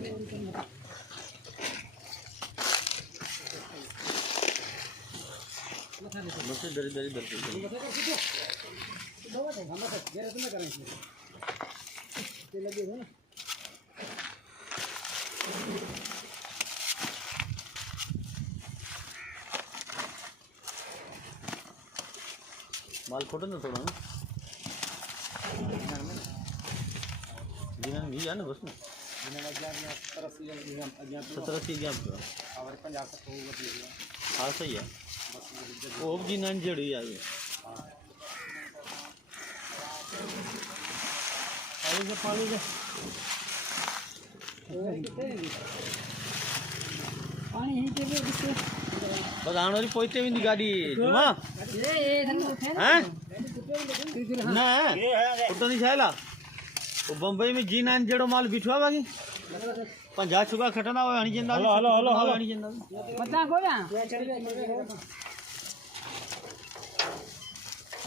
बस इधर इधर इधर माल खोटो ना थोड़ा ना जिन्हें भी है ना बस ना सत्रह सी गया हाँ सही है वो भी जिन्हें जड़ी है पानी से पानी ही के बस आने वाली पहुंचते भी नहीं गाड़ी जुमा हैं ना उतना नहीं छायला वो बम्बई में जी नाइन जेड़ो माल बिठवा बाकी 50 छुका खटना हो हनी जिंदा हेलो हेलो हेलो हनी जिंदा बता को ना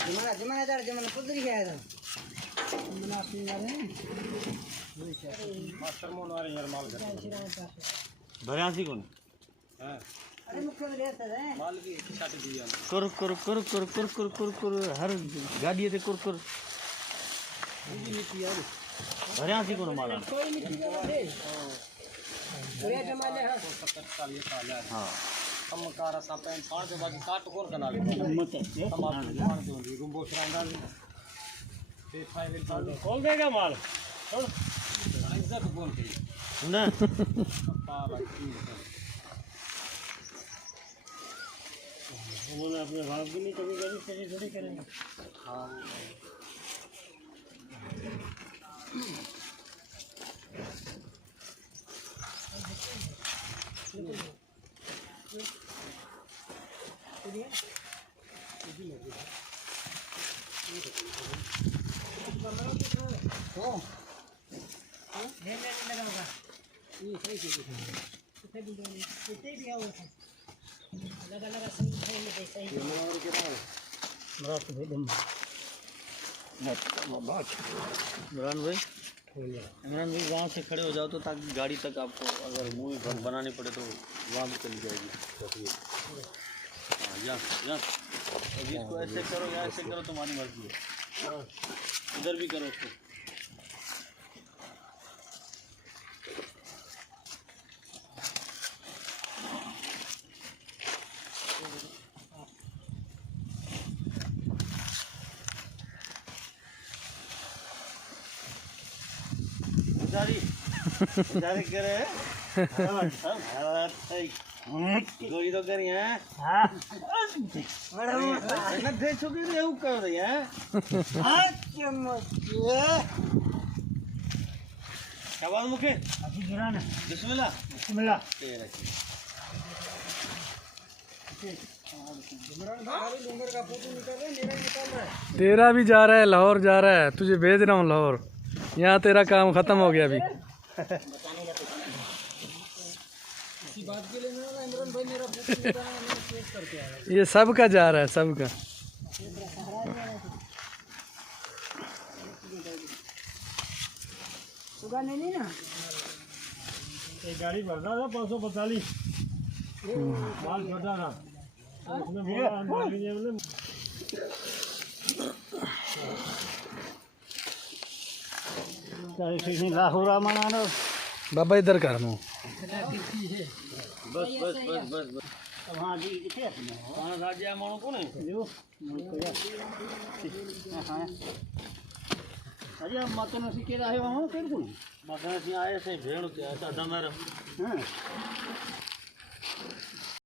जमाना जमाना दार जमाना पुदरी है जमाना अपनी मारे मास्टर मोन वाले यार माल भरियासी कौन हां अरे मुख्य में रेस है माल की छाट दिया कर कर कर कर कर कर कर कर हर गाड़ी से कर कर भरियासी कौन माल कोई नहीं है पूरे जमाने हां 70 साल ये साल है हां हम कार सा पेन पाण के बाकी काट कोर कना मत तमाम पाण दो रुंबो श्रांगा ते फाइल खोल देगा माल इज्जत बोल के ना पाला उन्होंने अपने भाग भी नहीं कभी कभी सही थोड़ी करेंगे हाँ इमरान भाई वहाँ से खड़े हो जाओ तो ताकि गाड़ी तक आपको अगर मूवी बनानी पड़े तो वहाँ भी चली जाएगी हाँ यहाँ अभी इसको ऐसे करो या ऐसे करो तुम्हारी मर्जी है इधर भी करो उसको जारी करे गोली तो करी है हां ना दे चुके रे ऊ कर रही है हां चमक शाबाश मुके अभी गिरा ना बिस्मिल्लाह बिस्मिल्लाह तेरा भी जा रहा है लाहौर जा रहा है तुझे भेज रहा हूँ लाहौर यहाँ तेरा काम खत्म हो गया अभी बात के लिए ना इमरान भाई मेरा करके आया ये सब का जा रहा है सब का नहीं ना एक गाड़ी भरना था 545 माल छोटा था उसमें बोला माल लीजिए बोले लाहौर मना बाबा इधर कर लो बस बस बस बस बस वहाँ जी किथे वहाँ राज्य मानो कौन है जो हाँ अरे हम माता नसी के रहे वहाँ फिर कौन माता नसी आए से भेड़ के ऐसा दमर हाँ